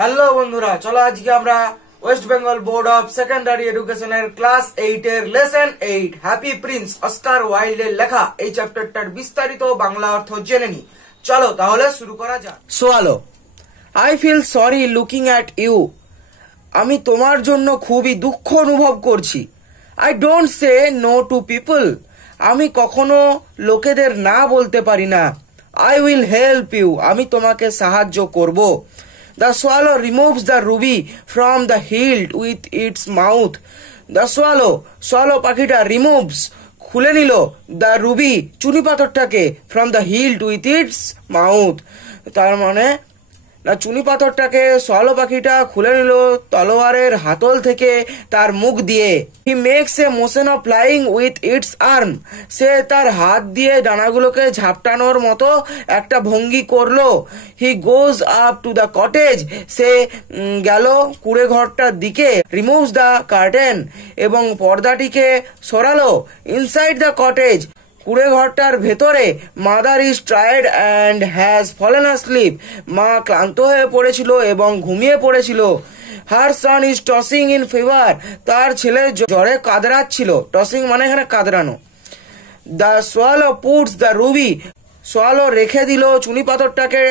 Hello বন্ধুরা, চলো আজকে আমরা West Bengal board of secondary এডুকেশনের ক্লাস 8 এর লেসন 8 হ্যাপি প্রিন্স অস্কার ওয়াইল্ডের লেখা এই চ্যাপ্টারটার বিস্তারিত বাংলা অর্থ জেনে নি। চলো তাহলে শুরু করা যাক। Swallow, I feel sorry looking at you. আমি তোমার জন্য খুবই দুঃখ অনুভব করছি। I don't say no to people. আমি কখনো লোকেদের না বলতে পারি না। I will help you. আমি তোমাকে সাহায্য করব। The swallow removes the ruby from the hilt with its mouth. The swallow পাখিটা removes খুলে নিল the ruby Chuni পাথরটাকে from the hilt with its mouth। তার মানে না, চুনি পাথরটাকে সোয়ালো পাখিটা খুলে নিল তলোয়ারের হাতল থেকে তার মুখ দিয়ে। He makes a motion of flying with its arm. সে তার হাত দিয়ে ডানাগুলোকে ঝাপটানোর মতো একটা ভঙ্গি করলো। He goes up to the cottage. সে গেল কুড়ে ঘরটার দিকে। রিমুভস দ্য কার্টেন এবং পর্দাটিকে সরালো। ইনসাইড দ্য কটেজ কুড়ে ঘরটার ভেতরে mother is tired and has fallen asleep। মা ক্লান্ত হয়ে পড়েছিল এবং ঘুমিয়ে পড়েছিল। Her son is tossing in fever. তার ছেলে জ্বরে কাঁদরাচ্ছিল। টসিং মানে এখানে কাঁদরানো। The swallow puts the ruby. Swallow রেখে দিল চুনি পাথরটাকে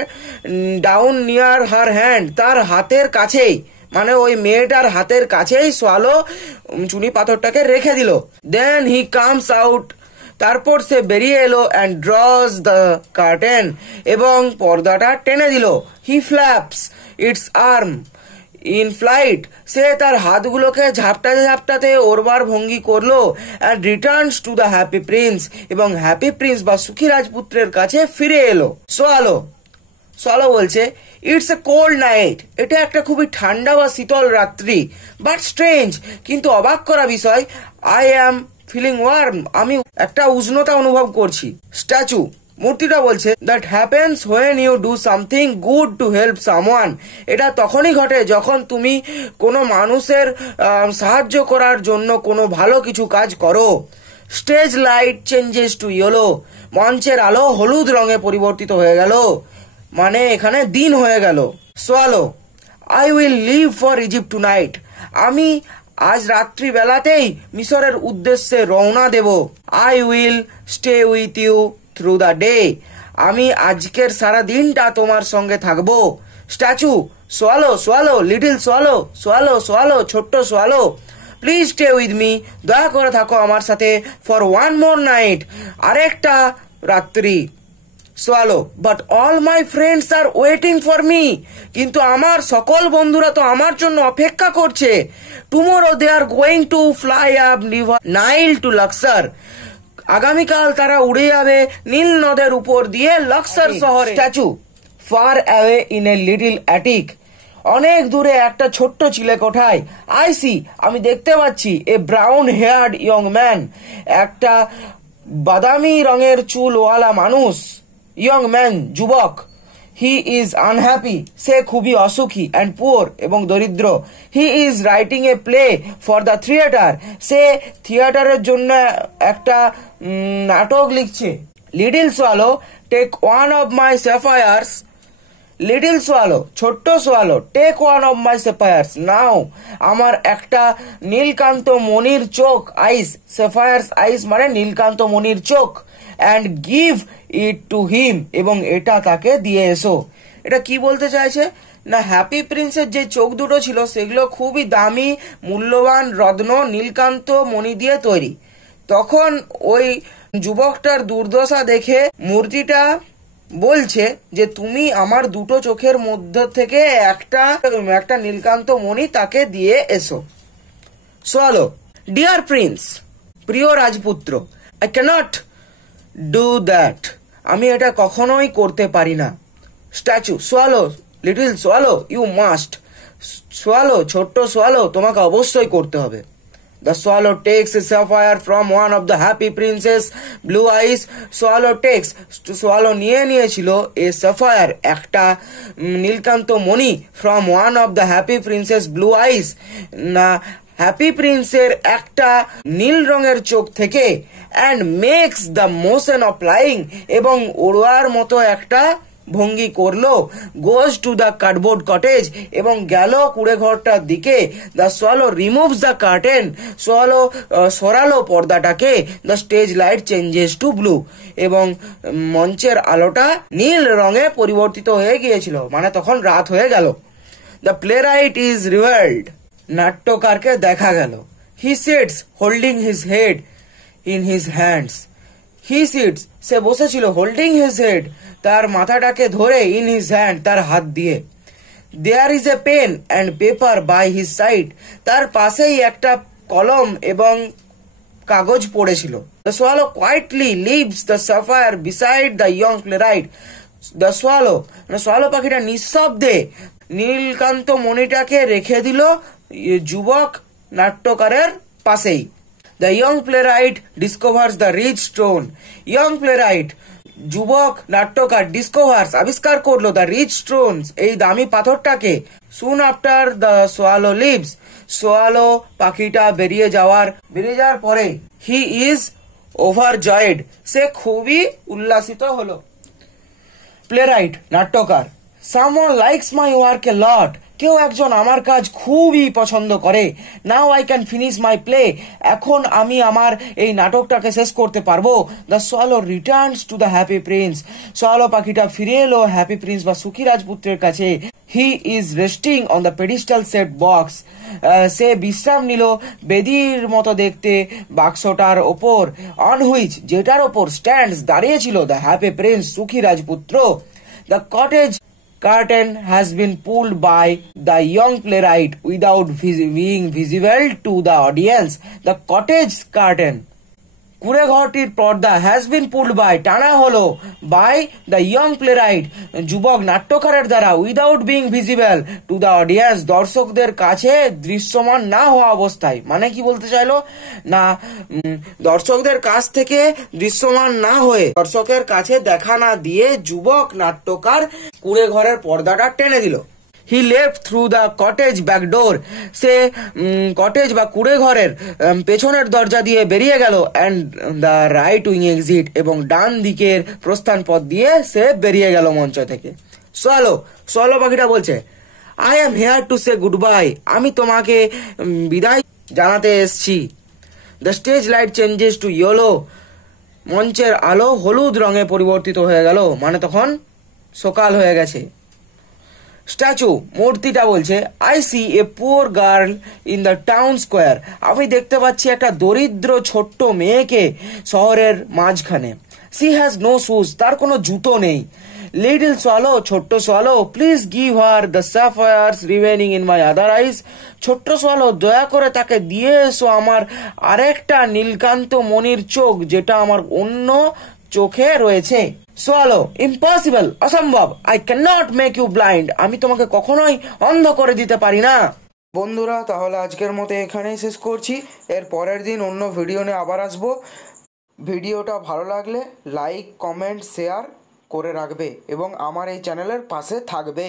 ডাউন নিয়ার হার হ্যান্ড। তার হাতের কাছেই, মানে ওই মেয়েটার হাতের কাছেই সোয়ালো চুনি পাথরটাকে রেখে দিল। দেন হি কামস আউট। তারপর সে বেরিয়ে এলো অ্যান্ড ড্রজ দ্য কার্টেন এবং পর্দাটা টেনে দিল। He flaps its arm in flight. সে তার হাতগুলোকে ঝাপটাতে ঝাপটাতে ওরবার ভঙ্গি করলো and returns to the happy prince এবং হ্যাপি প্রিন্স বা সুখী রাজপুত্রের কাছে ফিরে এলো। সোয়ালো বলছে ইটস এ কোল্ড নাইট। এটা একটা খুবই ঠান্ডা বা শীতল রাত্রি। বাট স্ট্রেঞ্জ, কিন্তু অবাক করা বিষয়, আই অ্যাম ফিলিং ওয়ার্ম। আমি একটা উষ্ণতা অনুভব করছি। স্ট্যাচু মূর্তিটা বলছে that happens when you do something good to help someone. এটা তখনই ঘটে যখন তুমি কোনো মানুষের সাহায্য করার জন্য কোনো ভালো কিছু কাজ করো। Stage light changes two yellow. মঞ্চের আলো হলুদ রঙে পরিবর্তিত হয়ে গেল, মানে এখানে দিন হয়ে গেল। Swallow, I will leave for Egypt tonight. আমি আজ রাত্রিবেলাতেই মিশরের উদ্দেশ্যে রওনা দেব। I will stay with you through the day. আমি আজকের সারা দিনটা তোমার সঙ্গে থাকবো। স্ট্যাচু সোয়ালো লিটল সোয়ালো ছোট্ট swallow, please stay with me. দয়া করে থাকো আমার সাথে। ফর ওয়ান মোর নাইট, আরেকটা রাত্রি। Swallow, but all my friends are waiting for me. কিন্তু আমার সকল বন্ধুরা তো আমার জন্য অপেক্ষা করছে। Tomorrow they are going to fly up Nile to Luxor. আগামীকাল তারা উড়ে যাবে নীল নদের উপর দিয়ে লাক্সার শহরে। Statue, far away in a little attic. অনেক দূরে একটা ছোট্ট চিলে কোঠায়। আই সি, আমি দেখতে পাচ্ছি, a brown heard young man, একটা বাদামি রঙের চুলওয়ালা মানুষ। ইয়ং ম্যান যুবক। He is unhappy. সে খুবই অসুখী। অ্যান্ড পুয়ার এবং দরিদ্র। He is writing a play for the theatre. সে থিয়েটারের জন্য একটা নাটক লিখছে। Little swallow, take one of my sapphires. Little swallow ছোট্ট swallow, take one of my sapphires now. আমার একটা নীলকান্ত মণির চোখ, আইস, স্যাফায়ার্স আইস মানে নীলকান্ত মণির চোখ, and give it to him এবং এটা তাকে দিয়ে এসো। এটা কি বলতে চাইছে না, হ্যাপি প্রিন্সের যে চোখ দুটো ছিল সেগুলো খুবই দামি মূল্যবান রত্ন নীলকান্ত মণি দিয়ে তৈরি। তখন ওই যুবকটার দুর্দশা দেখে মূর্তিটা বলছে যে তুমি আমার দুটো চোখের মধ্যে থেকে একটা নীলকান্ত মণি তাকে দিয়ে এসো। সোয়ালো, ডিয়ার প্রিন্স, প্রিয় রাজপুত্র, আই ক্যানট ডু দ্যাট। আমি এটা কখনোই করতে পারি না। Statue, swallow little swallow, you must. Swallow ছোট্ট সোয়ালো, তোমাকে অবশ্যই করতে হবে। The swallow takes a sapphire from one of the happy princess blue eyes. Swallow নিয়েছিল a sapphire, একটা নীলকান্ত মণি, from one of the happy princess blue eyes, না happy প্রিন্সের একটা নীল রঙের চোখ থেকে, and makes the motion of flying এবং ওড়ার মতো একটা ভঙ্গি করলো, goes to the cardboard cottage এবং গেল কুড়ে ঘরটার দিকে। The swallow removes the curtain, swallow সরালো পর্দাটাকে। The stage light changes to blue, এবং মঞ্চের আলোটা নীল রঙে পরিবর্তিত হয়ে গিয়েছিল, মানে তখন রাত হয়ে গেল। The playwright is revealed, নাট্যকারকে দেখা গেল। He sits holding his head in his hands, he sits সে বসেছিল, হোল্ডিং হিজ হেড তার মাথাটাকে ধরে, ইন হিজ হ্যান্ড তার হাত দিয়ে। There is a pen and paper by his side, তার পাশেই একটা কলম এবং কাগজ পড়েছিল। The swallow quietly leaves the sapphire beside the young playwright, the swallow swallow পাখিটা নিঃশব্দে নীলকান্ত মণিটাকে রেখে দিল যুবক নাট্যকারের পাশেই। The young playwright discovers the rich stone, young playwright যুবক নাট্যকার ডিসকভার্স আবিষ্কার করলো দ্য রিচ স্টোনস এই দামি পাথরটাকে। Soon after the swallow leaves, swallow পাখিটা বেরিয়ে যাওয়ার পরে, হি ইজ ওভারজয়েড সে খুবই উল্লাসিত হলো। প্লেরাইট নাট্যকার, someone likes my work a lot, কেউ একজন আমার কাজ খুবই পছন্দ করে। Now I can finish my play, এখন আমি আমার এই নাটকটাকে শেষ করতে পারবো। The swallow returns to the happy prince, swallow পাখিটা ফিরে এলো হ্যাপি প্রিন্স বা সুখী রাজপুত্রের কাছে। He is resting on the pedestal set box, সে বিশ্রাম নিল বেদির মতো দেখতে বাক্সটার ওপর। অন হুইচ যেটার ওপর স্ট্যান্ডস দাঁড়িয়েছিল দ্য হ্যাপি প্রিন্স সুখী রাজপুত্র। The cottage curtain has been pulled by the young playwright without being visible to the audience. The cottage curtain, কুড়ে ঘরটির পর্দা হ্যাজ বিন পুলড বাই টানা হলো, বাই দ্য ইয়ং প্লেরাইট যুবক নাট্যকারের দ্বারা, without being visible to the audience দর্শকদের কাছে দৃশ্যমান না হওয়া অবস্থায়। মানে কি বলতে চাইলো না, দর্শকদের কাছ থেকে দৃশ্যমান না হয়ে, দর্শকের কাছে দেখা না দিয়ে যুবক নাট্যকার কুড়ে ঘরের পর্দাটা টেনে দিল। He left through the cottage back door, say cottage বা কুড়ে ঘরের পেছনের দরজা দিয়ে বেরিয়ে গেল। And the right wing exit, এবং ডান দিকের প্রস্থান পথ দিয়ে সে বেরিয়ে গেল মঞ্চ থেকে। সোয়ালো পাখিটা বলছে, I am here to say good bye, আমি তোমাকে বিদায় জানাতে এসছি। The stage light changes two yellow, মঞ্চের আলো হলুদ রঙে পরিবর্তিত হয়ে গেল, মানে তখন সকাল হয়ে গেছে। স্ট্যাচু মূর্তিটা বলছে, I see a poor girl in the town square, আমি দেখতে পাচ্ছি একটা দরিদ্র ছোট্ট মেয়েকে শহরের মাঝখানে। সি হ্যাজ নো শুজ, তার কোনো জুতো নেই। লিটল সোয়ালো ছোট্ট swallow, please give her the sapphires remaining in my other eyes, ছোট্ট সোয়ালো দয়া করে তাকে দিয়ে এসো আমার আরেকটা নীলকান্ত মণির চোখ যেটা আমার অন্য চোখে রয়েছে। সোয়ালো, ইম্পসিবল, অসম্ভব। I can not make you blind, আমি তোমাকে কখনোই অন্ধ করে দিতে পারি না। বন্ধুরা, তাহলে আজকের মতো এখানেই শেষ করছি। এর পরের দিন অন্য ভিডিও নিয়ে আবার আসবো। ভিডিওটা ভালো লাগলে লাইক, কমেন্ট, শেয়ার করে রাখবে এবং আমার এই চ্যানেলের পাশে থাকবে।